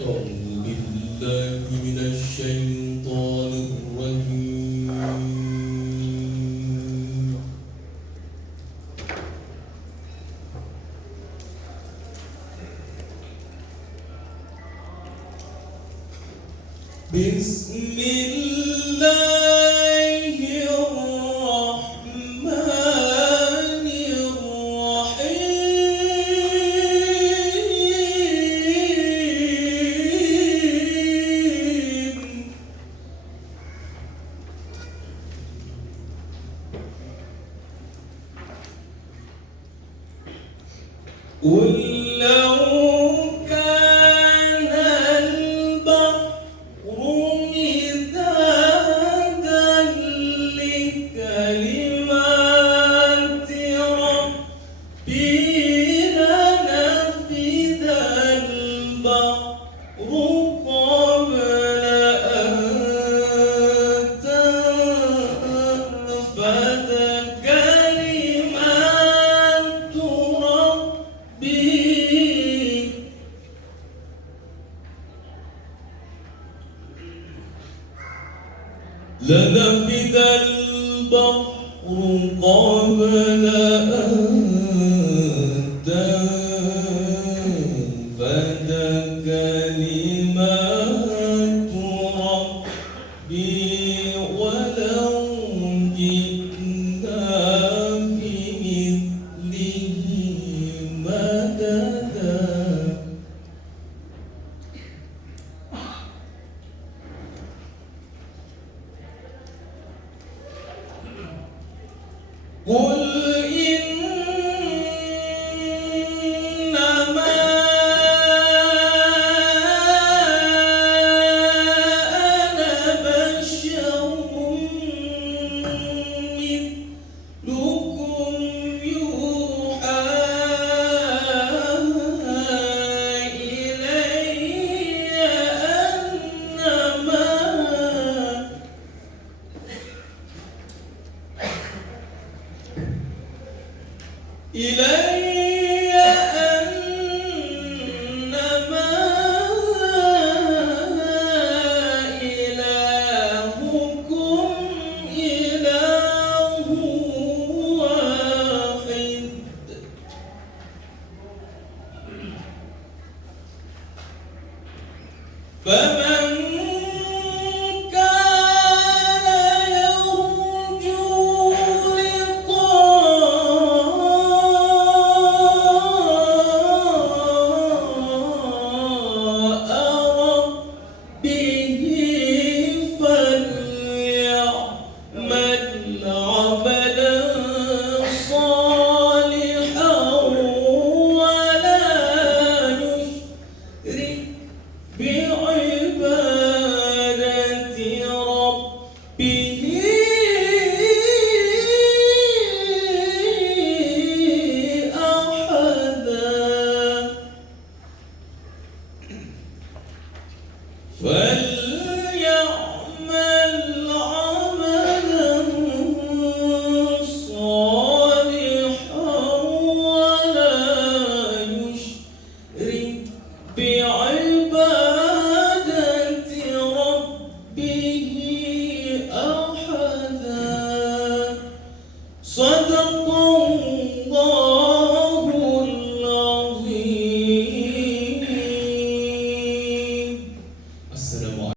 أعوذ بالله من الشيطان الرجيم. بسم الله الرحمن الرحيم. قل لو كان البحر مدادا لكلمات ربي لنفد البحر قبل أن تنفد كلمات ربي لنفد البحر قبل أن تنفد كلمات ربي ولو جئنا بمثله مددا. قل إنما أنا بشر مثلكم يوحى إلي أنما إلهكم إله واحد. فمن كان يرجو فليعمل عملا صالحا ولا يشرك بعبادة ربه أحدا.